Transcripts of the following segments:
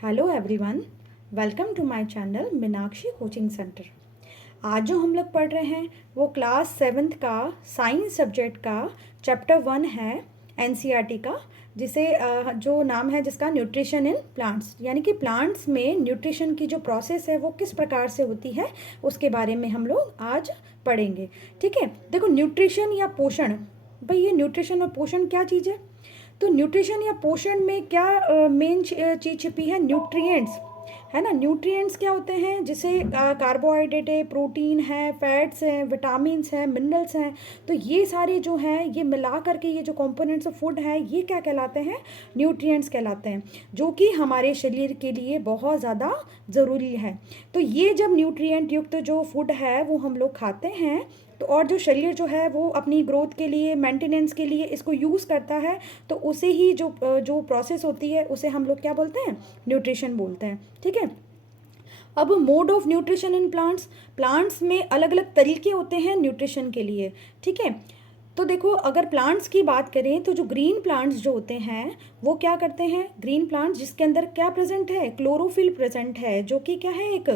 Hello everyone, welcome to my channel Meenakshi coaching centre. आज जो हम लोग पढ़ रहे हैं वो क्लास 7th का साइंस सब्जेक्ट का चैप्टर 1 है एनसीईआरटी का, जिसे जो नाम है जिसका न्यूट्रिशन इन प्लांट्स, यानी कि प्लांट्स में न्यूट्रिशन की जो प्रोसेस है वो किस प्रकार से होती है उसके बारे में हम लोग आज पढ़ेंगे। ठीक है, देखो न्यूट्रिशन या पोषण, भाई ये न्यूट्रिशन और पोषण क्या चीज़ है? तो न्यूट्रिशन या पोषण में क्या मेन चीज़ छिपी है? न्यूट्रिएंट्स, है ना। न्यूट्रिएंट्स क्या होते हैं? जिसे कार्बोहाइड्रेट है, प्रोटीन है, फैट्स हैं, विटामिन्स हैं, मिनरल्स हैं। तो ये सारे जो हैं ये मिला करके ये जो कंपोनेंट्स ऑफ फूड है ये क्या कहलाते हैं? न्यूट्रिएंट्स कहलाते हैं, जो कि हमारे शरीर के लिए बहुत ज़्यादा ज़रूरी है। तो ये जब न्यूट्रिएंट युक्त जो फूड है वो हम लोग खाते हैं, तो और जो शरीर जो है वो अपनी ग्रोथ के लिए, मेंटेनेंस के लिए इसको यूज़ करता है, तो उसे ही जो प्रोसेस होती है उसे हम लोग क्या बोलते हैं? न्यूट्रिशन बोलते हैं। ठीक है, अब mode of nutrition in plants, plants में अलग अलग तरीके होते हैं न्यूट्रिशन के लिए। ठीक है, तो देखो अगर प्लांट्स की बात करें तो जो ग्रीन प्लांट्स जो होते हैं वो क्या करते हैं? ग्रीन प्लांट्स जिसके अंदर क्या प्रेजेंट है? क्लोरोफिल प्रेजेंट है, जो कि क्या है? एक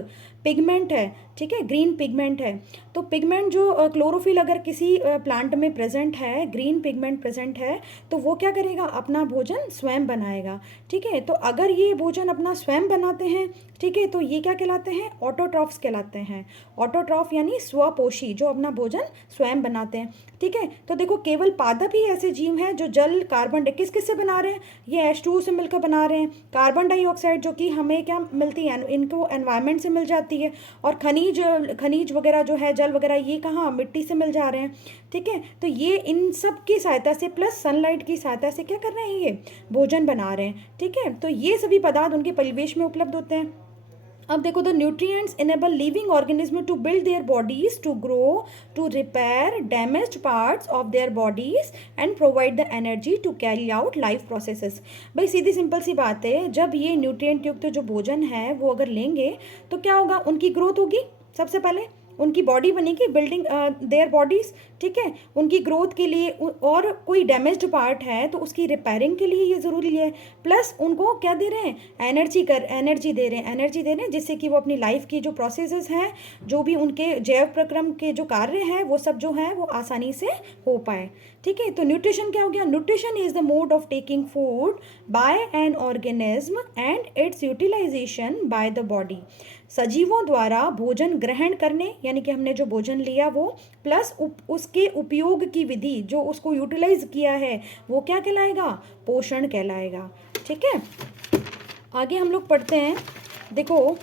पिगमेंट है। ठीक है, ग्रीन पिगमेंट है। तो पिगमेंट जो क्लोरोफिल अगर किसी प्लांट में प्रेजेंट है, ग्रीन पिगमेंट प्रेजेंट है, तो वो क्या करेगा? अपना भोजन स्वयं बनाएगा। ठीक है, तो अगर ये भोजन अपना स्वयं बनाते हैं, ठीक है, तो ये क्या कहलाते हैं? ऑटोट्रॉफ्स कहलाते हैं। ऑटोट्रॉफ यानी स्वपोषी, जो अपना भोजन स्वयं बनाते हैं। ठीक है, तो देखो केवल पादप ही ऐसे जीव हैं जो जल, कार्बन किस किस से बना रहे हैं? ये H2O से मिलकर बना रहे हैं। कार्बन डाइऑक्साइड जो कि हमें क्या मिलती है? इनको एनवायरनमेंट से मिल जाती है। और खनिज खनिज वगैरह जो है, जल वगैरह, ये कहाँ? मिट्टी से मिल जा रहे हैं। ठीक है, तो ये इन सब की सहायता से प्लस सनलाइट की सहायता से क्या कर रहे हैं? ये भोजन बना रहे हैं। ठीक है, तो ये सभी पदार्थ उनके परिवेश में उपलब्ध होते हैं। अब देखो, the nutrients enable living organism to build their bodies, to grow, to repair damaged parts of their bodies and provide the energy to carry out life processes. भाई सीधी सिंपल सी बात है, जब ये न्यूट्रिएंट युक्त जो भोजन है वो अगर लेंगे तो क्या होगा? उनकी ग्रोथ होगी, सबसे पहले उनकी बॉडी बनेगी, बिल्डिंग देयर बॉडीज। ठीक है, उनकी ग्रोथ के लिए, और कोई डैमेज्ड पार्ट है तो उसकी रिपेयरिंग के लिए ये ज़रूरी है। प्लस उनको क्या दे रहे हैं? एनर्जी दे रहे हैं, एनर्जी दे रहे हैं, जिससे कि वो अपनी लाइफ की जो प्रोसेसेस हैं, जो भी उनके जैव प्रक्रम के जो कार्य हैं, वो सब जो हैं वो आसानी से हो पाए। ठीक है, तो न्यूट्रिशन क्या हो गया? Nutrition is the mode of taking food by an organism and its utilization by the body. सजीवों द्वारा भोजन ग्रहण करने, यानी कि हमने जो भोजन लिया वो, प्लस उसके उपयोग की विधि, जो उसको यूटिलाइज किया है, वो क्या कहलाएगा? पोषण कहलाएगा। ठीक है, आगे हम लोग पढ़ते हैं। देखो,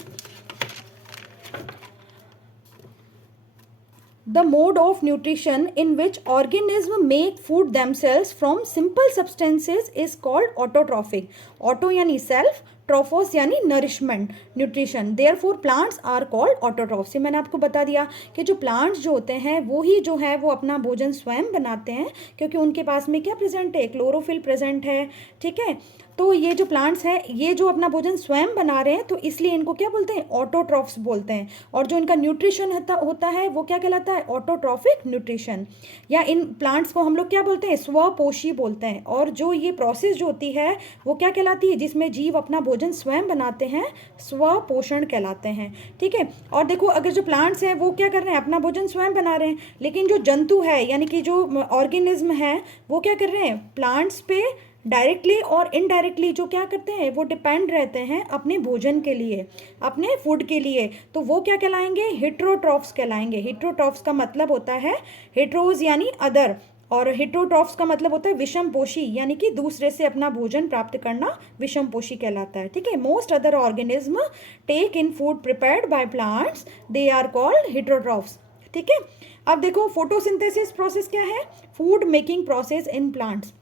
the mode of nutrition in which organisms make food themselves from simple substances is called autotrophic. Auto यानी self, ट्रोफोस यानी nourishment, nutrition. Therefore plants are called autotrophs. मैंने आपको बता दिया कि जो प्लांट्स जो होते हैं वो ही जो है वो अपना भोजन स्वयं बनाते हैं, क्योंकि उनके पास में क्या प्रेजेंट है? क्लोरोफिल प्रेजेंट है। ठीक है, तो ये जो प्लांट्स हैं ये जो अपना भोजन स्वयं बना रहे हैं, तो इसलिए इनको क्या बोलते हैं? ऑटोट्रॉफ्स बोलते हैं। और जो इनका न्यूट्रिशन होता है वो क्या कहलाता है? Autotrophic nutrition. या इन प्लांट्स को हम लोग क्या बोलते हैं? स्वपोषी बोलते हैं। और जो ये प्रोसेस जो होती है वो क्या कहलाती है? जिसमें जीव अपना भोजन स्वयं बनाते हैं, स्वपोषण कहलाते हैं। ठीक है, और देखो अगर जो प्लांट्स हैं वो क्या कर रहे हैं? अपना भोजन स्वयं बना रहे हैं, लेकिन जो जंतु है यानी कि जो ऑर्गेनिज्म है वो क्या कर रहे हैं? प्लांट्स पे डायरेक्टली और इनडायरेक्टली जो क्या करते हैं? वो डिपेंड रहते हैं अपने भोजन के लिए, अपने फूड के लिए। तो वो क्या कहलाएंगे? हेट्रोट्रॉफ्स कहलाएंगे। हेट्रोट्रॉफ्स का मतलब होता है हेट्रोज यानी अदर, और हेट्रोट्रॉफ्स का मतलब होता है विषम पोषी, यानी कि दूसरे से अपना भोजन प्राप्त करना विषम पोषी कहलाता है। ठीक है, most other organism take in food prepared by plants, they are called heterotrophs. ठीक है, अब देखो फोटोसिंथेसिस प्रोसेस क्या है? Food making process in plants.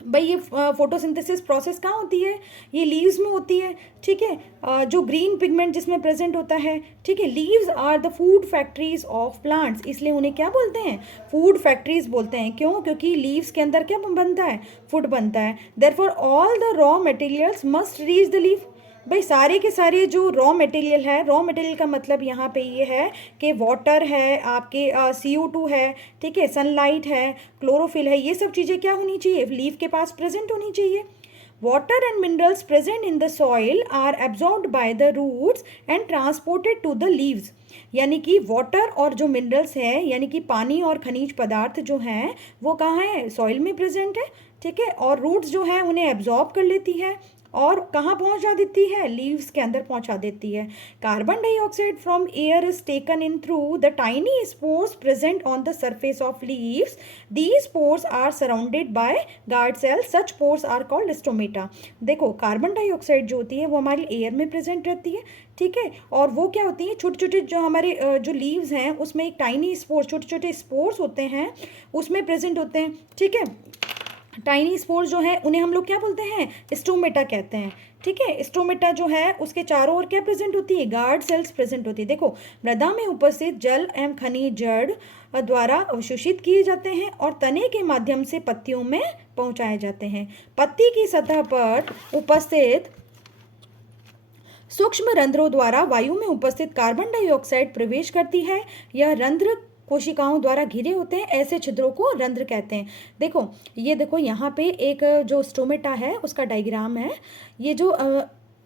भाई ये फोटोसिंथेसिस प्रोसेस कहाँ होती है? ये लीव्स में होती है। ठीक है, जो ग्रीन पिगमेंट जिसमें प्रेजेंट होता है। ठीक है, leaves are the food factories of plants, इसलिए उन्हें क्या बोलते हैं? फूड फैक्ट्रीज बोलते हैं। क्यों? क्योंकि लीव्स के अंदर क्या बनता है? फूड बनता है। Therefore all the raw materials must reach the leaf. भाई सारे के सारे जो रॉ मटेरियल है, रॉ मटेरियल का मतलब यहाँ पे ये है कि वाटर है, आपके CO2 है, ठीक है, सनलाइट है, क्लोरोफिल है, ये सब चीज़ें क्या होनी चाहिए? लीफ के पास प्रेजेंट होनी चाहिए। Water and minerals present in the soil are absorbed by the roots and transported to the leaves. यानी कि वाटर और जो मिनरल्स है यानी कि पानी और खनिज पदार्थ जो हैं वो कहाँ है, सॉइल में प्रेजेंट है, ठीक है, और रूट्स जो है उन्हें एब्जॉर्ब कर लेती है और कहाँ पहुंचा देती है, लीव्स के अंदर पहुंचा देती है। Carbon dioxide from air is taken in through the tiny spores present on the surface of leaves. These spores are surrounded by guard cells, such spores are called stomata. देखो कार्बन डाइऑक्साइड जो होती है वो हमारी air में present रहती है, ठीक है, और वो क्या होती है, छोटे छोटे जो हमारे जो लीव्स हैं उसमें एक टाइनी स्पोर्स, छोटे छोटे स्पोर्स होते हैं उसमें प्रेजेंट होते हैं, ठीक है। टाइनी स्पोर्स जो है उन्हें हम लोग क्या बोलते हैं, स्टोमेटा कहते हैं, ठीक है। स्टोमेटा जो है उसके चारों ओर क्या प्रेजेंट होती है, गार्ड सेल्स प्रेजेंट होती है। देखो मृदा में उपस्थित जल एवं खनिज जड़ द्वारा अवशोषित किए जाते हैं और तने के माध्यम से पत्तियों में पहुंचाए जाते हैं। पत्ती की सतह पर उपस्थित सूक्ष्म रंध्रों द्वारा वायु में उपस्थित कार्बन डाइऑक्साइड प्रवेश करती है। यह रंध्र कोशिकाओं द्वारा घिरे होते हैं, ऐसे छिद्रों को रंध्र कहते हैं। देखो ये देखो यहाँ पे एक जो स्टोमेटा है उसका डायग्राम है। ये जो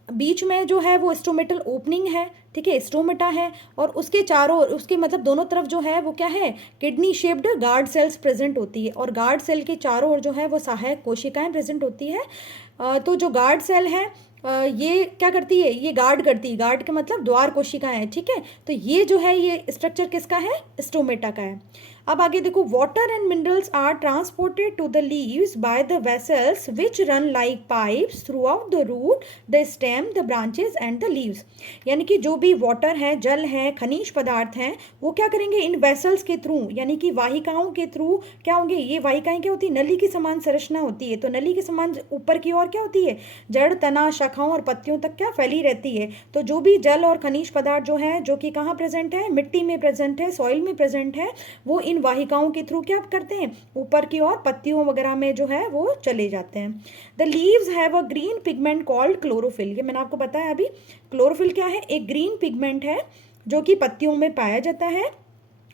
बीच में जो है वो स्टोमेटल ओपनिंग है, ठीक है, स्टोमेटा है, और उसके चारों उसके मतलब दोनों तरफ जो है वो क्या है, kidney shaped guard cells present होती है, और गार्ड सेल के चारों ओर जो है वो सहायक कोशिकाएं प्रेजेंट होती है। तो जो गार्ड सेल है ये क्या करती है, ये गार्ड करती है, गार्ड का मतलब द्वार कोशिकाएं हैं, ठीक है। तो ये जो है ये स्ट्रक्चर किसका है, स्टोमेटा का है। अब आगे देखो, water and minerals are transported to the leaves by the vessels which run like pipes throughout the root, the stem, the branches and the leaves. यानी कि जो भी वाटर है, जल है, खनिज पदार्थ हैं, वो क्या करेंगे, इन वेसल्स के थ्रू यानी कि वाहिकाओं के थ्रू क्या होंगे, ये वाहिकाएं क्या होती है, नली की समान संरचना होती है। तो नली के समान ऊपर की ओर क्या होती है, जड़, तना, शाखाओं और पत्तियों तक क्या फैली रहती है। तो जो भी जल और खनिज पदार्थ जो है जो कि कहाँ प्रेजेंट है, मिट्टी में प्रेजेंट है, सॉइल में प्रेजेंट है, वो इन वाहिकाओं के थ्रू क्या करते हैं, ऊपर की ओर पत्तियों वगैरह में जो है वो चले जाते हैं। The leaves have a green pigment called chlorophyll. ये मैंने आपको बताया अभी, क्लोरोफिल क्या है, एक ग्रीन पिगमेंट है जो कि पत्तियों में पाया जाता है,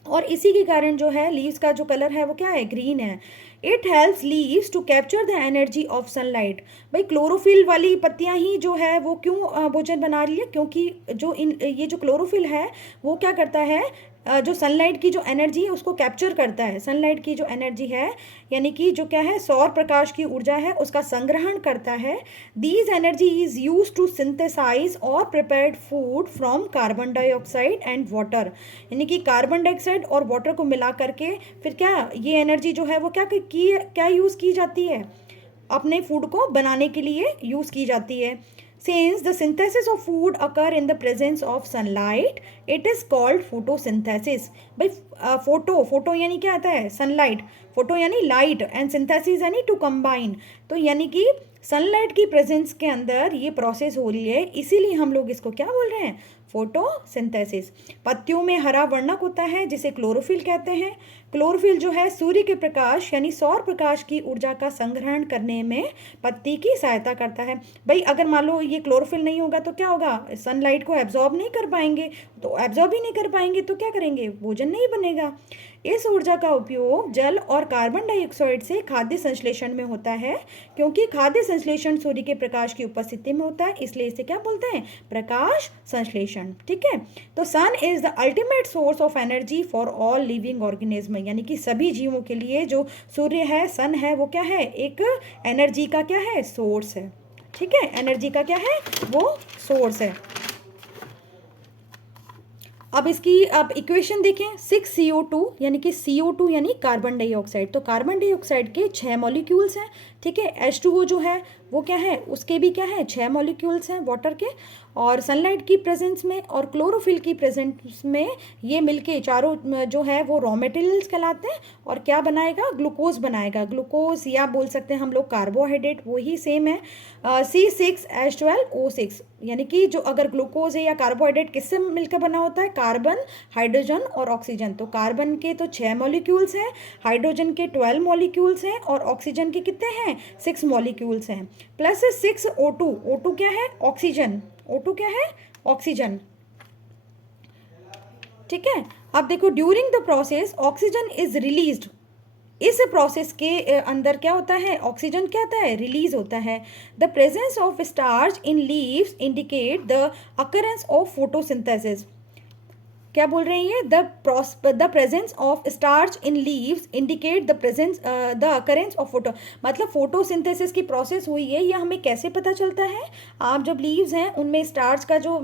और इसी के कारण जो है लीव्स का जो कलर है वो क्या है, ग्रीन है। It helps leaves to capture the energy of sunlight. भाई क्लोरोफिल वाली पत्तियां ही जो है वो क्यों भोजन बना रही है, क्योंकि जो ये जो क्लोरोफिल है वो क्या करता है, जो सनलाइट की जो एनर्जी है उसको कैप्चर करता है। सनलाइट की जो एनर्जी है यानी कि जो क्या है, सौर प्रकाश की ऊर्जा है, उसका संग्रहण करता है। These energy is use to synthesize or prepared food from carbon dioxide and water. यानी कि कार्बन डाइऑक्साइड और वाटर को मिला करके फिर क्या ये एनर्जी जो है वो क्या यूज़ की जाती है, अपने फूड को बनाने के लिए यूज़ की जाती है। Since the synthesis of food occur in the presence of sunlight, it is called photosynthesis. भाई फोटो यानी क्या आता है, सनलाइट, फोटो यानी लाइट, एंड सिंथेसिस यानी टू कंबाइन। तो यानी कि सनलाइट की प्रेजेंस के अंदर ये प्रोसेस हो रही है, इसीलिए हम लोग इसको क्या बोल रहे हैं, फोटोसिंथेसिस। पत्तियों में हरा वर्णक होता है जिसे क्लोरोफिल कहते हैं। क्लोरोफिल जो है सूर्य के प्रकाश यानी सौर प्रकाश की ऊर्जा का संग्रहण करने में पत्ती की सहायता करता है। भाई अगर मान लो ये क्लोरोफिल नहीं होगा तो क्या होगा, सनलाइट को एब्जॉर्ब नहीं कर पाएंगे, तो एब्जॉर्ब ही नहीं कर पाएंगे तो क्या करेंगे, भोजन नहीं बनेगा। इस ऊर्जा का उपयोग जल और कार्बन डाइऑक्साइड से खाद्य संश्लेषण में होता है। क्योंकि खाद्य संश्लेषण सूर्य के प्रकाश की उपस्थिति में होता है, इसलिए इसे क्या बोलते हैं, प्रकाश संश्लेषण, ठीक है। तो sun is the ultimate source of energy for all living organism. यानी कि सभी जीवों के लिए जो सूर्य है, सन है, वो क्या है, एक एनर्जी का क्या है, सोर्स है, ठीक है, एनर्जी का क्या है, वो सोर्स है। अब इसकी आप इक्वेशन देखें, 6CO2 यानी कि CO2 यानी कार्बन डाइऑक्साइड। तो कार्बन डाइऑक्साइड के 6 मॉलिक्यूल्स हैं, ठीक है। H2O जो है वो क्या है, उसके भी क्या है, 6 मॉलिक्यूल्स हैं वाटर के, और सनलाइट की प्रेजेंस में और क्लोरोफिल की प्रेजेंस में ये मिलके चारों जो है वो रॉ मटेरियल्स कहलाते हैं, और क्या बनाएगा, ग्लूकोज बनाएगा। ग्लूकोज या बोल सकते हैं हम लोग कार्बोहाइड्रेट, वही सेम है, C6H12O6। यानी कि जो अगर ग्लूकोज है या कार्बोहाइड्रेट किससे मिलकर बना होता है, कार्बन, हाइड्रोजन और ऑक्सीजन। तो कार्बन के तो 6 मॉलिक्यूल्स हैं, हाइड्रोजन के 12 मॉलिक्यूल्स हैं, और ऑक्सीजन के कितने हैं, 6 मॉलिक्यूल्स हैं, प्लस 6O2। O2 क्या है, ऑक्सीजन, O2 क्या है, ऑक्सीजन, ठीक है। अब देखो, during the process oxygen is released इस प्रोसेस के अंदर क्या होता है, ऑक्सीजन क्या होता है, रिलीज होता है। The presence of starch in leaves indicate the occurrence of photosynthesis. क्या बोल रहे हैं ये, the presence of starch in leaves indicate the occurrence of photo, मतलब फोटोसिंथेसिस की प्रोसेस हुई है, ये हमें कैसे पता चलता है। आप जब लीव्स हैं उनमें स्टार्च का जो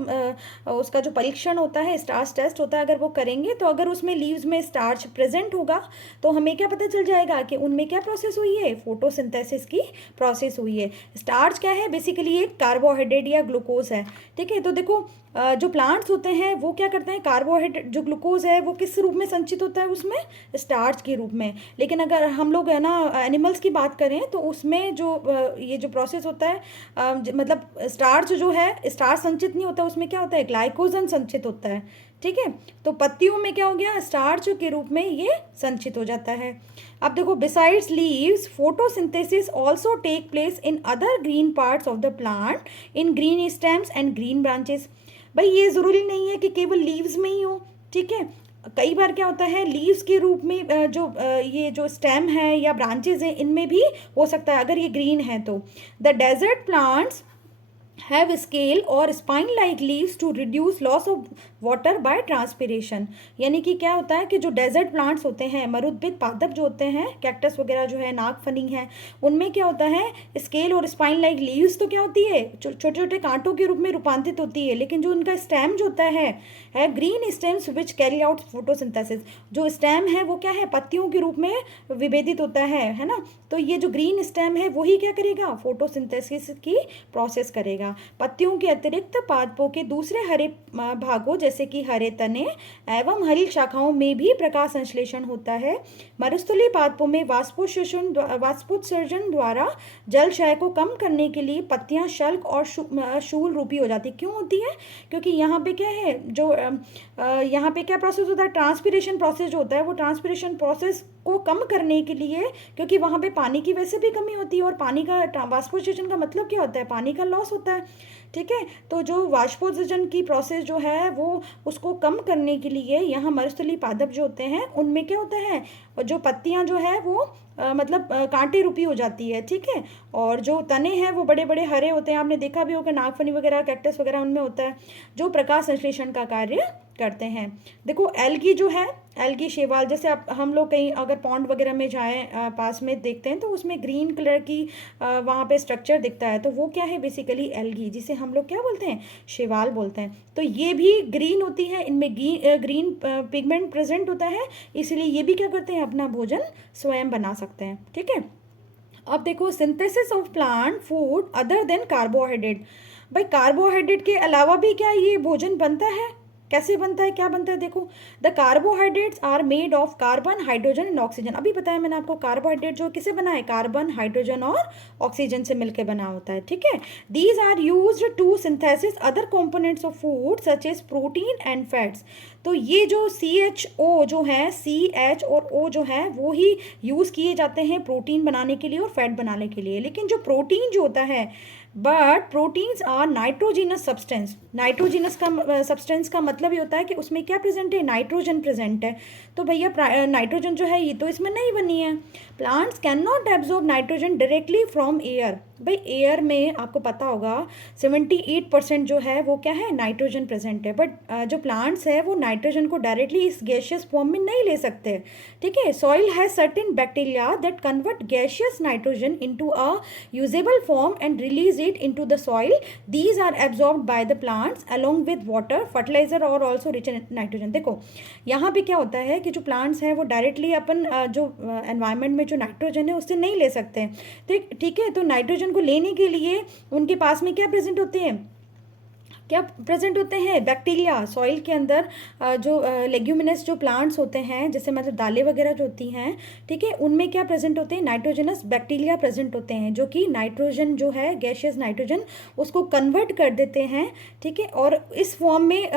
उसका जो परीक्षण होता है, स्टार्च टेस्ट होता है, अगर वो करेंगे तो अगर उसमें लीव्स में स्टार्च प्रेजेंट होगा तो हमें क्या पता चल जाएगा कि उनमें क्या प्रोसेस हुई है, फोटोसिंथेसिस की प्रोसेस हुई है। स्टार्च क्या है, बेसिकली एक कार्बोहाइड्रेट या ग्लूकोज है। ठीक है, तो देखो जो प्लांट्स होते हैं वो क्या करते हैं, कार्बोहाइड्रेट जो ग्लूकोज है वो किस रूप में संचित होता है, उसमें स्टार्च के रूप में। लेकिन अगर हम लोग है ना एनिमल्स की बात करें तो उसमें जो ये जो प्रोसेस होता है मतलब स्टार्च जो है, स्टार्च संचित नहीं होता, उसमें क्या होता है, ग्लाइकोजन संचित होता है। ठीक है, तो पत्तियों में क्या हो गया, स्टार्च के रूप में ये संचित हो जाता है। अब देखो, besides leaves photosynthesis also take place in other green parts of the plant, in green stems and green branches. भाई ये ज़रूरी नहीं है कि केवल लीव्स में ही हो। ठीक है, कई बार क्या होता है, लीव्स के रूप में ये जो स्टेम है या ब्रांचेज हैं इनमें भी हो सकता है, अगर ये ग्रीन है तो। The desert plants have scale or spine like leaves to reduce loss of water by transpiration। यानी कि क्या होता है कि जो डेजर्ट प्लांट्स होते हैं, मरुद्भिद पादप जो होते हैं, कैक्टस वगैरह जो है, नागफनी है, उनमें क्या होता है, स्केल और स्पाइन लाइक लीव्स तो क्या होती है, छोटे छोटे कांटों के रूप में रूपांतरित होती है। लेकिन जो उनका स्टेम जो होता है green stems which carry out photosynthesis. जो स्टेम है वो क्या है, पत्तियों के रूप में विभेदित होता है ना। तो ये जो ग्रीन स्टेम है वही क्या करेगा, फोटोसिंथेसिस की प्रोसेस करेगा। पत्तियों के अतिरिक्त पादपों के दूसरे हरे भागों जैसे कि हरे तने एवं हरी शाखाओं में भी प्रकाश संश्लेषण होता है। मरुस्थलीय पादपों में वाष्पोत्सर्जन द्वारा जल क्षय को कम करने के लिए पत्तियां शल्क और शूल रूपी हो जाती। क्यों होती है, क्योंकि यहाँ पे क्या है, जो यहाँ पे क्या प्रोसेस होता है, ट्रांसपिरेशन प्रोसेस जो होता है, वो ट्रांसपिरेशन प्रोसेस को कम करने के लिए, क्योंकि वहाँ पे पानी की वैसे भी कमी होती है, और पानी का वाष्पोत्सर्जन का मतलब क्या होता है, पानी का लॉस होता है। ठीक है, तो जो वाष्पोत्सर्जन की प्रोसेस जो है वो उसको कम करने के लिए यहाँ मरुस्थलीय पादप जो होते हैं उनमें क्या होता है, जो पत्तियाँ जो है वो मतलब कांटे रूपी हो जाती है। ठीक है, और जो तने हैं वो बड़े बड़े हरे होते हैं, आपने देखा भी होगा, नागफनी वगैरह, कैक्टस वगैरह उनमें होता है, जो प्रकाश संश्लेषण का कार्य करते हैं। देखो एल्गी जो है, एल्गी शैवाल, जैसे आप हम लोग कहीं अगर पॉन्ड वगैरह में जाएं पास में देखते हैं तो उसमें ग्रीन कलर की वहाँ पे स्ट्रक्चर दिखता है, तो वो क्या है, बेसिकली एल्गी, जिसे हम लोग क्या बोलते हैं, शैवाल बोलते हैं। तो ये भी ग्रीन होती है, इनमें ग्रीन पिगमेंट प्रेजेंट होता है, इसलिए ये भी क्या करते हैं, अपना भोजन स्वयं बना सकते हैं। ठीक है, अब देखो, synthesis of plant food other than carbohydrate. भाई कार्बोहाइड्रेट के अलावा भी क्या ये भोजन बनता है, कैसे बनता है, क्या बनता है, देखो, the carbohydrates are made of carbon, hydrogen and oxygen. अभी बताया मैंने आपको, कार्बोहाइड्रेट जो किसे बना है, कार्बन, हाइड्रोजन और ऑक्सीजन से मिलकर बना होता है। ठीक है, these are used to synthesis other components of food such as protein and fats. तो ये जो CHO जो है, CH और O जो है वो ही यूज़ किए जाते हैं प्रोटीन बनाने के लिए और फैट बनाने के लिए। लेकिन जो प्रोटीन जो होता है, but proteins are nitrogenous substance. Nitrogenous का सब्सटेंस का मतलब ये होता है कि उसमें क्या प्रेजेंट है, नाइट्रोजन प्रेजेंट है। तो भैया नाइट्रोजन जो है ये तो इसमें नहीं बनी है। Plants can not absorb nitrogen directly from air. भाई एयर में आपको पता होगा 78% जो है वो क्या है, नाइट्रोजन प्रेजेंट है, बट जो प्लांट्स है वो नाइट्रोजन को डायरेक्टली इस गैशियस फॉर्म में नहीं ले सकते। ठीक है, soil has certain bacteria that convert gaseous nitrogen into a usable form and release it into the soil. These are absorbed by the plants along with water, fertiliser और also rich in nitrogen. देखो यहाँ पे क्या होता है कि जो plants हैं वो डायरेक्टली अपन जो एनवायरनमेंट में जो नाइट्रोजन है उससे नहीं ले सकते। तो ठीक है, तो नाइट्रोजन को लेने के लिए उनके पास में क्या प्रेजेंट होते हैं, क्या प्रेजेंट होते हैं, बैक्टीरिया। सॉइल के अंदर जो लेग्यूमिनस जो प्लांट्स होते हैं, जैसे मतलब दालें वगैरह जो होती हैं, ठीक है, उनमें क्या प्रेजेंट होते हैं, नाइट्रोजनस बैक्टीरिया प्रेजेंट होते हैं, जो कि नाइट्रोजन जो है, गैशियस नाइट्रोजन, उसको कन्वर्ट कर देते हैं। ठीक है, और इस फॉर्म में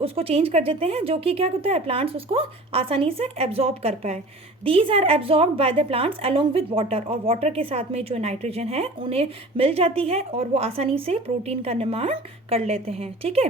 उसको चेंज कर देते हैं, जो कि क्या होता है, प्लांट्स उसको आसानी से एब्जॉर्ब कर पाए। These are absorb by the plants along with water, और वाटर के साथ में जो नाइट्रोजन है उन्हें मिल जाती है और वो आसानी से प्रोटीन का निर्माण कर लेते हैं। ठीक है,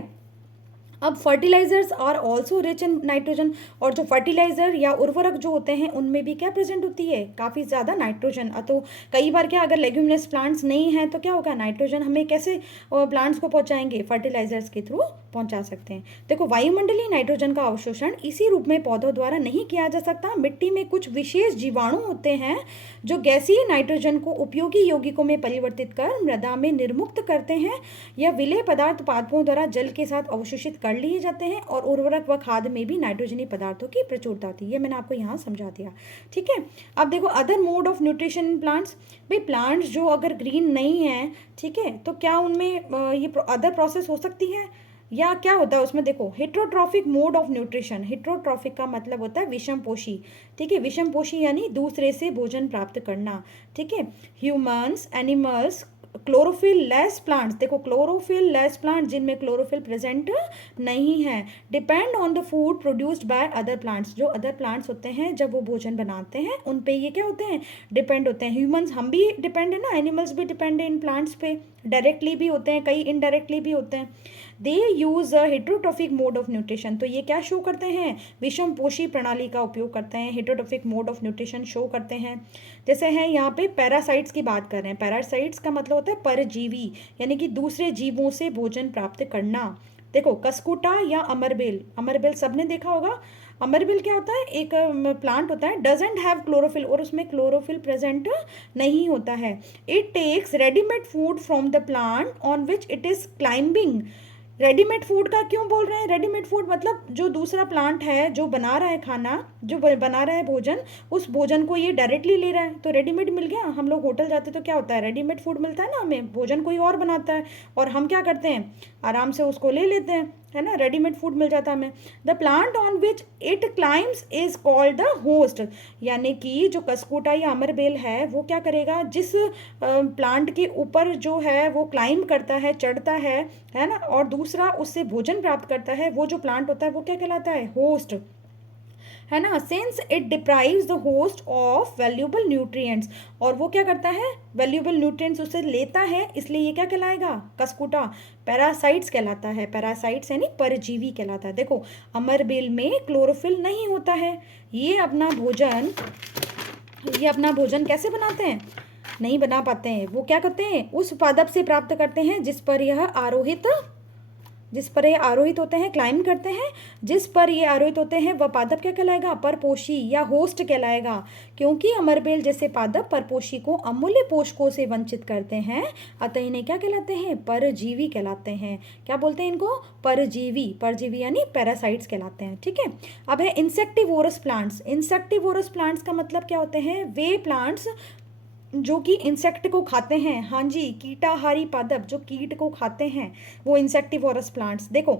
अब fertilisers are also rich in nitrogen, और जो फर्टिलाइजर या उर्वरक जो होते हैं उनमें भी क्या प्रेजेंट होती है, काफ़ी ज़्यादा नाइट्रोजन। तो कई बार क्या, अगर लेग्यूमिनस प्लांट्स नहीं हैं तो क्या होगा, नाइट्रोजन हमें कैसे प्लांट्स को पहुंचाएंगे, फर्टिलाइजर्स के थ्रू पहुंचा सकते हैं। देखो, वायुमंडलीय नाइट्रोजन का अवशोषण इसी रूप में पौधों द्वारा नहीं किया जा सकता। मिट्टी में कुछ विशेष जीवाणु होते हैं जो गैसीय नाइट्रोजन को उपयोगी यौगिकों में परिवर्तित कर मृदा में निर्मुक्त करते हैं, या विलेय पदार्थ पादपों द्वारा जल के साथ अवशोषित कर लिए जाते हैं, और उर्वरक व खाद में भी नाइट्रोजनी पदार्थों की प्रचुरता होती है। ये मैंने आपको यहाँ समझा दिया, ठीक है। अब देखो, other mode of nutrition in plants. भाई प्लांट्स जो अगर ग्रीन नहीं है, ठीक है, तो क्या उनमें ये अदर प्रोसेस हो सकती है, या क्या होता है उसमें। देखो, heterotrophic mode of nutrition. Heterotrophic का मतलब होता है विषम पोषी, ठीक है। विषम पोषी यानी दूसरे से भोजन प्राप्त करना, ठीक है। Humans, animals, chlorophyll less plants. देखो, क्लोरोफिल लेस प्लांट जिनमें क्लोरोफिल प्रेजेंट नहीं है, depend on the food produced by other plants. जो अदर प्लांट्स होते हैं जब वो भोजन बनाते हैं उन पे ये क्या होते हैं, डिपेंड होते हैं। ह्यूमंस, हम भी डिपेंड है ना, एनिमल्स भी डिपेंड है इन प्लांट्स पे, डायरेक्टली भी होते हैं, कई इनडायरेक्टली भी होते हैं। They use a heterotrophic mode of nutrition. तो ये क्या शो करते हैं, विषम पोषी प्रणाली का उपयोग करते हैं, heterotrophic mode of nutrition show करते हैं। जैसे है यहाँ पे पैरासाइट्स की बात कर रहे हैं। पैरासाइट्स का मतलब होता है परजीवी, यानी कि दूसरे जीवों से भोजन प्राप्त करना। देखो, कसकुटा या अमरबेल, अमरबेल सबने देखा होगा। अमरबेल क्या होता है, एक प्लांट होता है, डजेंट हैव क्लोरोफिल, और उसमें क्लोरोफिल प्रेजेंट नहीं होता है। It takes readymade food from the plant on which it is climbing. Readymade food का क्यों बोल रहे हैं, रेडीमेड फूड मतलब जो दूसरा प्लांट है जो बना रहा है खाना, जो बना रहा है भोजन, उस भोजन को ये डायरेक्टली ले रहा है, तो रेडीमेड मिल गया। हम लोग होटल जाते तो क्या होता है, रेडीमेड फूड मिलता है ना हमें, भोजन कोई और बनाता है और हम क्या करते हैं, आराम से उसको ले लेते हैं, है ना, रेडीमेड फूड मिल जाता है हमें। The plant on which it climbs is called the host, यानी कि जो कसकुटा या अमरबेल है वो क्या करेगा, जिस प्लांट के ऊपर जो है वो क्लाइम करता है, चढ़ता है ना, और दूसरा उससे भोजन प्राप्त करता है, वो जो प्लांट होता है वो क्या कहलाता है, होस्ट, है ना। Since it deprives the host of valuable nutrients, और वो क्या करता है, वैल्यूएबल न्यूट्रिएंट्स उससे लेता है, इसलिए ये क्या कहलाएगा, कसकुटा पैरासाइट्स कहलाता है। पैरासाइट्स यानी परजीवी कहलाता है। देखो, अमरबेल में क्लोरोफिल नहीं होता है, ये अपना भोजन कैसे बनाते हैं, नहीं बना पाते हैं। वो क्या करते हैं, उस पादप से प्राप्त करते हैं जिस पर ये आरोहित होते हैं, क्लाइम करते हैं, जिस पर ये आरोहित होते हैं वह पादप क्या कहलाएगा, परपोषी या होस्ट कहलाएगा। क्योंकि अमरबेल जैसे पादप परपोषी को अमूल्य पोषकों से वंचित करते हैं, अतः इन्हें क्या कहलाते हैं, परजीवी कहलाते हैं। क्या बोलते हैं इनको, परजीवी, परजीवी यानी पैरासाइट्स कहलाते हैं, ठीक है। अब है इंसेक्टिवोरस प्लांट्स। इंसेक्टिवोरस प्लांट्स का मतलब क्या होते हैं, वे प्लांट्स जो कि इंसेक्ट को खाते हैं, हाँ जी, कीटाहारी पादप जो कीट को खाते हैं, वो इंसेक्टिवोरस प्लांट्स। देखो,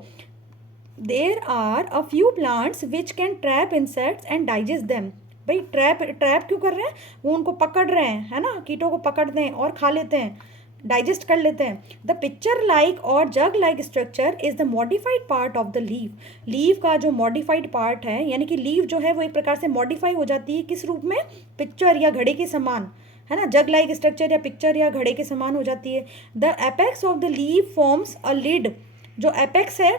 there are a few plants which can trap insects and digest them. भाई ट्रैप क्यों कर रहे हैं, वो उनको पकड़ रहे हैं, है ना, कीटों को पकड़ते हैं और खा लेते हैं, डाइजेस्ट कर लेते हैं। The pitcher like or jug like structure is the modified part of the leaf. Leaf का जो मॉडिफाइड पार्ट है, यानी कि लीफ जो है वो एक प्रकार से मॉडिफाई हो जाती है, किस रूप में, पिक्चर या घड़े के समान, है ना, जग लाइक स्ट्रक्चर या पिक्चर या घड़े के समान हो जाती है। The apex of the leaf forms a lid. जो एपेक्स है,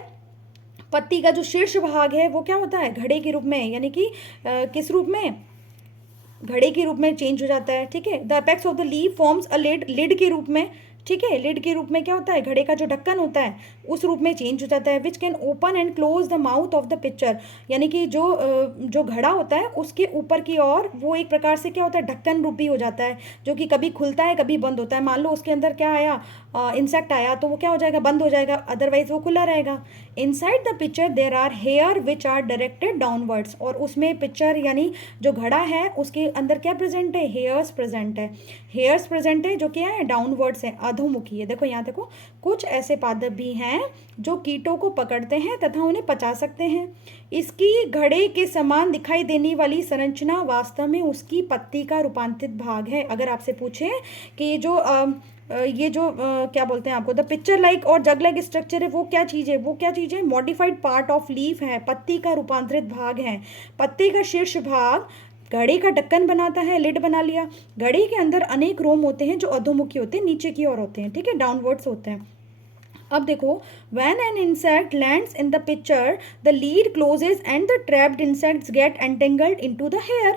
पत्ती का जो शीर्ष भाग है, वो क्या होता है, घड़े के रूप में, यानी कि किस रूप में, घड़े के रूप में चेंज हो जाता है, ठीक है। The apex of the leaf forms a lid, lid के रूप में, ठीक है, लिड के रूप में क्या होता है, घड़े का जो ढक्कन होता है उस रूप में चेंज हो जाता है। Which can open and close the mouth of the picture, यानी कि जो घड़ा होता है उसके ऊपर की ओर वो एक प्रकार से क्या होता है, ढक्कन रूपी हो जाता है, जो कि कभी खुलता है कभी बंद होता है। मान लो उसके अंदर क्या आया, इंसेक्ट आया, तो वो क्या हो जाएगा, बंद हो जाएगा, अदरवाइज वो खुला रहेगा। Inside the pitcher there are hair which are directed downwards, और उसमें पिक्चर यानी जो घड़ा है उसके अंदर क्या प्रेजेंट है, हेयर्स प्रेजेंट है। हेयर्स प्रेजेंट है जो क्या है, डाउनवर्ड्स है, अधोमुखी है। देखो यहाँ देखो, कुछ ऐसे पादप भी हैं जो कीटों को पकड़ते हैं तथा उन्हें पचा सकते हैं। इसकी घड़े के समान दिखाई देने वाली संरचना वास्तव में उसकी पत्ती का रूपांतरित भाग है। अगर आपसे पूछे कि ये जो क्या बोलते हैं आपको, the pitcher like or jug like structure है, वो क्या चीज़ है, वो क्या चीज़ है, मॉडिफाइड पार्ट ऑफ लीफ है, पत्ती का रूपांतरित भाग है। पत्ती का शीर्ष भाग घड़े का ढक्कन बनाता है, लिड बना लिया। घड़े के अंदर अनेक रोम होते हैं जो अधोमुखी होते हैं, नीचे की ओर होते हैं, ठीक है, डाउनवर्ड्स होते हैं। अब देखो, when an insect lands in the picture, the lid closes and the trapped insects get entangled into the hair.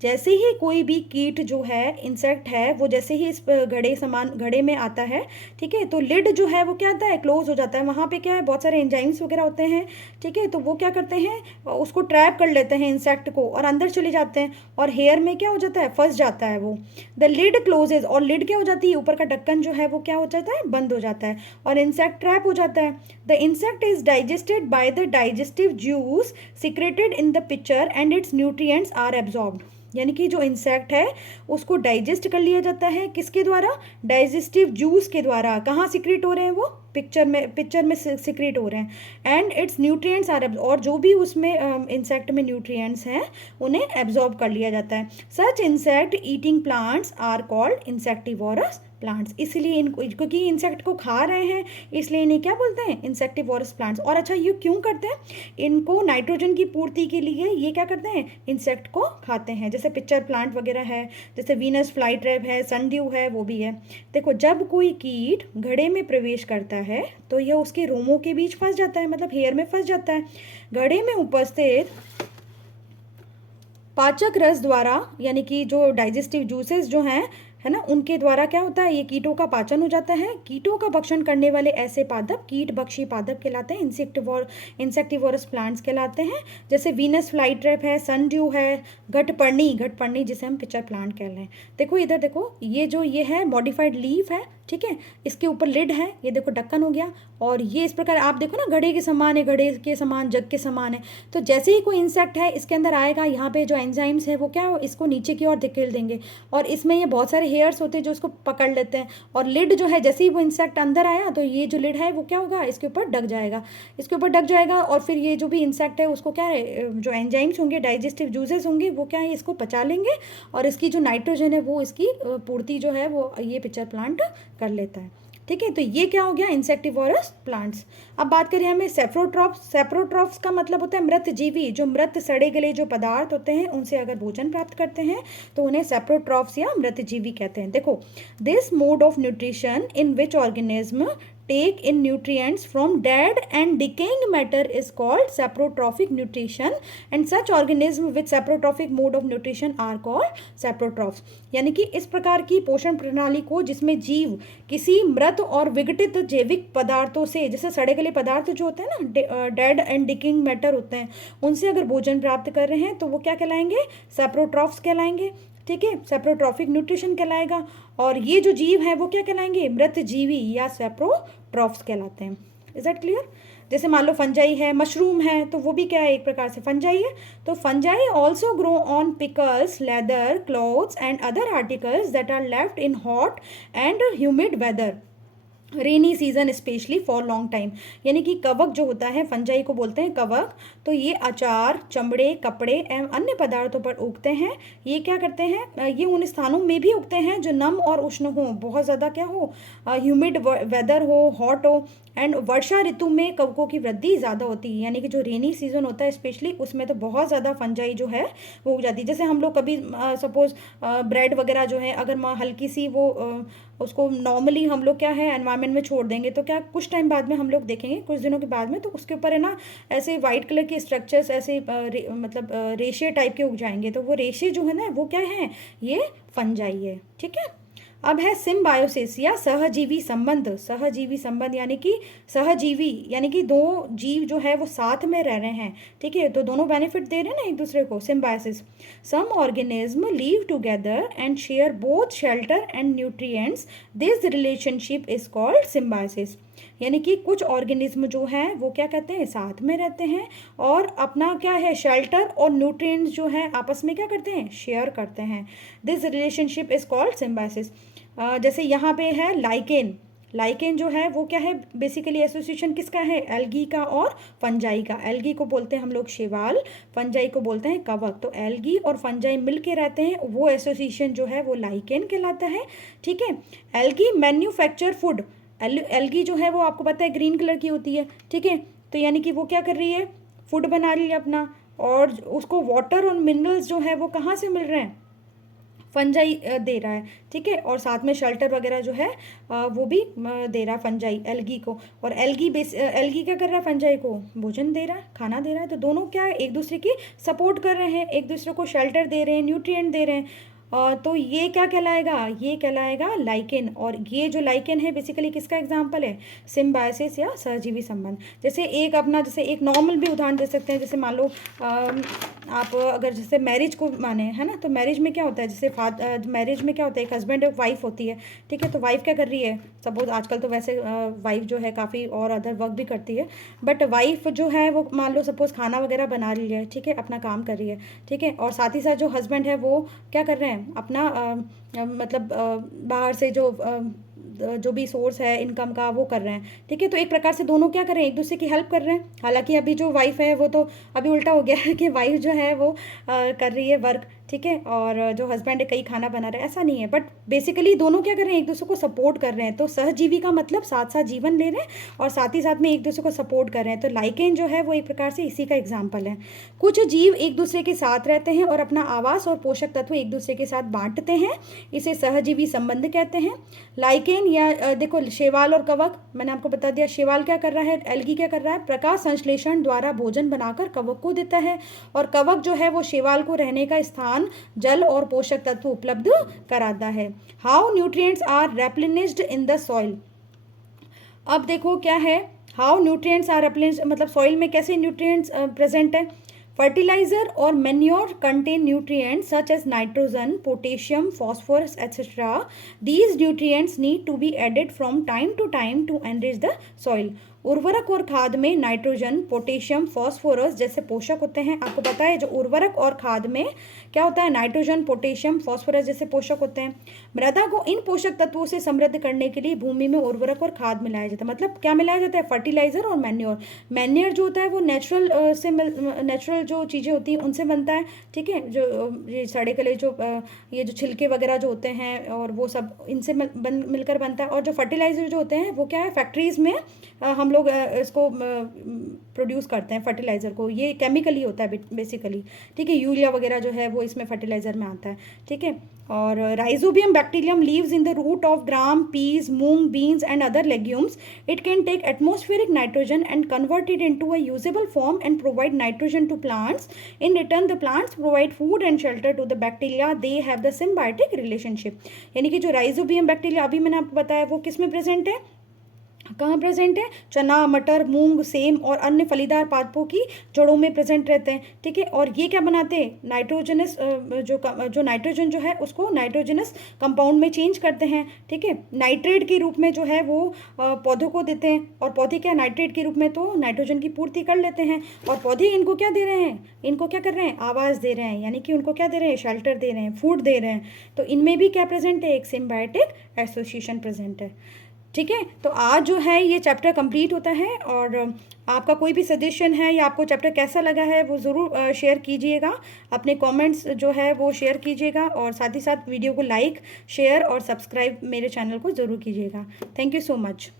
जैसे ही कोई भी कीट जो है, इंसेक्ट है, वो जैसे ही इस घड़े में आता है, ठीक है, तो लिड जो है वो क्या आता है, क्लोज हो जाता है। वहाँ पे क्या है, बहुत सारे एंजाइम्स वगैरह होते हैं, ठीक है, तो वो क्या करते हैं, उसको ट्रैप कर लेते हैं इंसेक्ट को और अंदर चले जाते हैं और हेयर में क्या हो जाता है, फंस जाता है वो। द लिड क्लोजेज, और लिड क्या हो जाती है, ऊपर का ढक्कन जो है वो क्या हो जाता है, बंद हो जाता है और इंसेक्ट ट्रैप हो जाता है। The insect is digested by the digestive juice secreted in the pitcher and its nutrients are absorbed. यानी कि जो इंसेक्ट है उसको डाइजेस्ट कर लिया जाता है, किसके द्वारा, डाइजेस्टिव जूस के द्वारा। कहाँ सिक्रेट हो रहे हैं वो, पिक्चर में सिक्रेट हो रहे हैं। एंड इट्स न्यूट्रिएंट्स आर, और जो भी उसमें इंसेक्ट में न्यूट्रिएंट्स हैं उन्हें एब्जॉर्ब कर लिया जाता है। Such insect eating plants are called insectivorous plants. इसलिए इनको, क्योंकि इंसेक्ट को खा रहे हैं, इसलिए इन्हें क्या बोलते हैं, इंसेक्टिवोरस प्लांट्स। और अच्छा, ये क्यों करते हैं, इनको नाइट्रोजन की पूर्ति के लिए ये क्या करते हैं, इंसेक्ट को खाते हैं। जैसे पिक्चर प्लांट वगैरह है, जैसे वीनस फ्लाई ट्रैप है, सनड्यू है, वो भी है। देखो, जब कोई कीट घड़े में प्रवेश करता है तो यह उसके रोमों के बीच फंस जाता है, मतलब हेयर में फंस जाता है। घड़े में उपस्थित पाचक रस द्वारा, यानी कि जो डाइजेस्टिव जूसेस जो हैं, है ना, उनके द्वारा क्या होता है, ये कीटों का पाचन हो जाता है। कीटों का भक्षण करने वाले ऐसे पादप कीट भक्षी पादप कहलाते हैं, इंसेक्टिवोरस प्लांट्स कहलाते हैं। जैसे वीनस फ्लाई ट्रैप है, सनड्यू है, घटपर्णी जिसे हम पिक्चर प्लांट कह रहे हैं। देखो इधर देखो, ये है मॉडिफाइड लीफ है, ठीक है, इसके ऊपर लिड है, ये देखो ढक्कन हो गया, और ये इस प्रकार आप देखो ना, घड़े के समान है, घड़े के समान, जग के समान है। तो जैसे ही कोई इंसेक्ट है इसके अंदर आएगा, यहाँ पे जो एंजाइम्स है वो क्या है, इसको नीचे की ओर धकेल देंगे और इसमें ये बहुत सारे हेयर्स होते हैं जो इसको पकड़ लेते हैं। और लिड जो है, जैसे ही वो इंसेक्ट अंदर आया तो ये जो लिड है वो क्या होगा, इसके ऊपर ढक जाएगा, और फिर ये जो भी इंसेक्ट है उसको क्या है, जो एंजाइम्स होंगे, डाइजेस्टिव जूसेस होंगे, वो क्या है, इसको पचा लेंगे और इसकी जो नाइट्रोजन है वो इसकी पूर्ति जो है वो ये पिक्चर प्लांट कर लेता है। ठीक है, तो ये क्या हो गया, इंसेक्टिवोरस प्लांट्स। अब बात करें हमें सेप्रोट्रॉफ्स का मतलब होता है मृत जीवी, जो मृत सड़े गले जो पदार्थ होते हैं उनसे अगर भोजन प्राप्त करते हैं तो उन्हें सेप्रोट्रॉफ्स या मृत जीवी कहते हैं। देखो, this mode of nutrition in which organism take in nutrients from dead and decaying matter is called saprotrophic nutrition, and such organism with saprotrophic mode of nutrition are called saprotrophs। यानी कि इस प्रकार की पोषण प्रणाली को जिसमें जीव किसी मृत और विघटित जैविक पदार्थों से, जैसे सड़े गले पदार्थ जो होते हैं ना, डेड एंड डिकेइंग मैटर होते हैं, उनसे अगर भोजन प्राप्त कर रहे हैं तो वो क्या कहलाएंगे, सेप्रोट्रॉफ्स कहलाएंगे। ठीक है, सेप्रोट्रॉफिक न्यूट्रिशन कहलाएगा। और ये जो जीव है वो क्या कहलाएंगे, मृत जीवी या सेप्रोट्रॉफ्स कहलाते हैं। Is that clear. जैसे मान लो फंजाई है, मशरूम है, तो वो भी क्या है, एक प्रकार से फंजाई है। तो fungi also grow on pickles, leather, clothes and other articles that are left in hot and humid weather, rainy season specially for long time. यानी कि कवक जो होता है, फंजाई को बोलते हैं कवक, तो ये अचार, चमड़े, कपड़े एवं अन्य पदार्थों पर उगते हैं। ये क्या करते हैं, ये उन स्थानों में भी उगते हैं जो नम और उष्ण हो, बहुत ज़्यादा क्या हो, ह्यूमिड वेदर हो, हॉट हो। एंड वर्षा ऋतु में कवकों की वृद्धि ज़्यादा होती है, यानी कि जो रेनी सीजन होता है स्पेशली, उसमें तो बहुत ज़्यादा फंजाई जो है वो उग जाती है। जैसे हम लोग कभी सपोज ब्रेड वगैरह जो है, अगर हल्की सी वो उसको नॉर्मली हम लोग क्या है एनवायरनमेंट में छोड़ देंगे तो क्या कुछ टाइम बाद में हम लोग देखेंगे, कुछ दिनों के बाद में, तो उसके ऊपर है ना ऐसे वाइट कलर के स्ट्रक्चर्स ऐसे मतलब रेशे टाइप के उग जाएंगे। तो वो रेशे जो है ना वो क्या है, ये फंजाई है। ठीक है, अब है सिम्बायोसिस या सहजीवी संबंध यानी कि सहजीवी यानी कि दो जीव जो है वो साथ में रह रहे हैं। ठीक है, तो दोनों बेनिफिट दे रहे हैं ना एक दूसरे को, symbiosis. Some organism live together and share both shelter and nutrients, this relationship is called symbiosis. यानी कि कुछ ऑर्गेनिज्म जो हैं वो क्या कहते हैं, साथ में रहते हैं और अपना क्या है, शेल्टर और न्यूट्रिएंट्स जो है आपस में क्या करते हैं, शेयर करते हैं। This relationship is called symbiosis. जैसे यहाँ पे है लाइकेन जो है वो क्या है, बेसिकली एसोसिएशन किसका है, एल्गी का और फंजाई का। एल्गी को बोलते हैं हम लोग शैवाल, फंजाई को बोलते हैं कवक। तो एल्गी और फंजाई मिल के रहते हैं, वो एसोसिएशन जो है वो लाइकेन कहलाता है। ठीक है, एल्गी मैन्युफैक्चर फूड, एल्गी जो है वो आपको पता है ग्रीन कलर की होती है। ठीक है, तो यानी कि वो क्या कर रही है, फूड बना रही है अपना, और उसको वाटर और मिनरल्स जो है वो कहाँ से मिल रहे हैं, फंजाई दे रहा है, ठीक है, और साथ में शेल्टर वगैरह जो है वो भी दे रहा है फंजाई एल्गी को। और एल्गी क्या कर रहा है, फंजाई को भोजन दे रहा है, खाना दे रहा है। तो दोनों क्या है, एक दूसरे की सपोर्ट कर रहे हैं, एक दूसरे को शेल्टर दे रहे हैं, न्यूट्रिएंट दे रहे हैं। तो ये क्या कहलाएगा, ये कहलाएगा लाइकेन। और ये जो लाइकेन है बेसिकली किसका एग्जाम्पल है, सिम्बायोसिस या सहजीवी संबंध। जैसे एक अपना, जैसे एक नॉर्मल भी उदाहरण दे सकते हैं। जैसे मान लो आप अगर जैसे मैरिज को माने, है ना, तो मैरिज में क्या होता है, जैसे मैरिज में क्या होता है, एक हस्बैंड एक वाइफ होती है, ठीक है। तो वाइफ क्या कर रही है, सपोज आजकल तो वैसे वाइफ जो है काफ़ी और अदर वर्क भी करती है, बट वाइफ जो है वो मान लो सपोज खाना वगैरह बना रही है, ठीक है, अपना काम कर रही है, ठीक है। और साथ ही साथ जो हस्बैंड है वो क्या कर रहे हैं, अपना मतलब बाहर से जो भी सोर्स है इनकम का वो कर रहे हैं, ठीक है। तो एक प्रकार से दोनों क्या कर रहे हैं, एक दूसरे की हेल्प कर रहे हैं। हालांकि अभी जो वाइफ है वो तो अभी उल्टा हो गया है कि वाइफ जो है वो कर रही है वर्क, ठीक है, और जो हस्बैंड है कई खाना बना रहे हैं, ऐसा नहीं है। बट बेसिकली दोनों क्या कर रहे हैं, एक दूसरे को सपोर्ट कर रहे हैं। तो सहजीवी का मतलब साथ साथ जीवन ले रहे हैं और साथ ही साथ में एक दूसरे को सपोर्ट कर रहे हैं। तो लाइकेन जो है वो एक प्रकार से इसी का एग्जाम्पल है। कुछ जीव एक दूसरे के साथ रहते हैं और अपना आवास और पोषक तत्व एक दूसरे के साथ बांटते हैं, इसे सहजीवी संबंध कहते हैं। लाइकेन या देखो शैवाल और कवक, मैंने आपको बता दिया शैवाल क्या कर रहा है, एल्गी क्या कर रहा है, प्रकाश संश्लेषण द्वारा भोजन बनाकर कवक को देता है, और कवक जो है वो शैवाल को रहने का स्थान, जल और पोषक तत्व उपलब्ध कराता है। How nutrients are replenished in the soil. अब देखो क्या है, हाउ न्यूट्रिएंट्स आर रेप्लेनिश्ड, मतलब सॉइल में कैसे न्यूट्रिएंट्स प्रेजेंट है। फर्टिलाइजर और manure contain nutrients such as nitrogen, potassium, phosphorus etcetera. These nutrients need to be added from time to time to enrich the soil. उर्वरक और खाद में नाइट्रोजन, पोटेशियम, फॉस्फोरस जैसे पोषक होते हैं। आपको पता है जो उर्वरक और खाद में क्या होता है, नाइट्रोजन, पोटेशियम, फॉस्फोरस जैसे पोषक होते हैं। मृदा को इन पोषक तत्वों से समृद्ध करने के लिए भूमि में उर्वरक और खाद मिलाया जाता है। मतलब क्या मिलाया जाता है, फर्टिलाइजर और मैन्योर। मैन्योर जो होता है वो नेचुरल जो चीज़ें होती हैं उनसे बनता है, ठीक है। जो ये सड़े गले जो ये जो छिलके वगैरह जो होते हैं और वो सब इनसे मिलकर बनता है। और जो फर्टिलाइजर जो होते हैं वो क्या है, फैक्ट्रीज़ में हम लोग इसको प्रोड्यूस करते हैं फर्टिलाइज़र को। ये केमिकली होता है बेसिकली, ठीक है। यूरिया वगैरह जो है वो इसमें फर्टिलाइज़र में आता है, ठीक है। और rhizobium bacterium lives in the root of gram, peas, moong, beans and other legumes. It can take atmospheric nitrogen and convert it into a usable form and provide nitrogen to plants. In return, the plants provide food and shelter to the bacteria. They have the symbiotic relationship. यानी कि जो rhizobium bacteria अभी मैंने आपको बताया वो किस में प्रेजेंट है, कहाँ प्रेजेंट है, चना, मटर, मूंग, सेम और अन्य फलीदार पादपों की जड़ों में प्रेजेंट रहते हैं, ठीक है। और ये क्या बनाते हैं, नाइट्रोजनस जो नाइट्रोजन जो है उसको नाइट्रोजनस कंपाउंड में चेंज करते हैं, ठीक है। नाइट्रेट के रूप में जो है वो पौधों को देते हैं, और पौधे क्या नाइट्रेट के रूप में तो नाइट्रोजन की पूर्ति कर लेते हैं। और पौधे इनको क्या दे रहे हैं, इनको क्या कर रहे हैं, आवास दे रहे हैं, यानी कि उनको क्या दे रहे हैं, शेल्टर दे रहे हैं, फूड दे रहे हैं। तो इनमें भी क्या प्रेजेंट है, एक सिम्बायोटिक एसोसिएशन प्रेजेंट है, ठीक है। तो आज जो है ये चैप्टर कंप्लीट होता है। और आपका कोई भी सजेशन है या आपको चैप्टर कैसा लगा है वो ज़रूर शेयर कीजिएगा, अपने कमेंट्स जो है वो शेयर कीजिएगा, और साथ ही साथ वीडियो को लाइक, शेयर और सब्सक्राइब मेरे चैनल को ज़रूर कीजिएगा। Thank you so much.